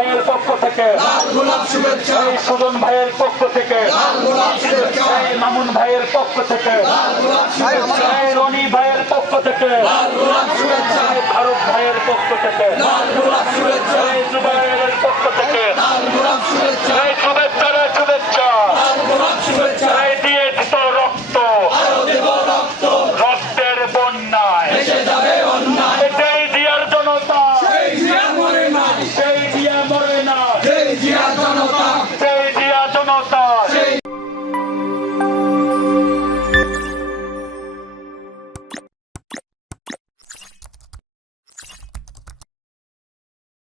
ভাইয়ের পক্ষ থেকে, এই সুজন ভাইয়ের পক্ষ থেকে, এই মামুন ভাইয়ের পক্ষ থেকে, এই রনি ভাইয়ের পক্ষ থেকে, এই ফারুক ভাইয়ের পক্ষ থেকে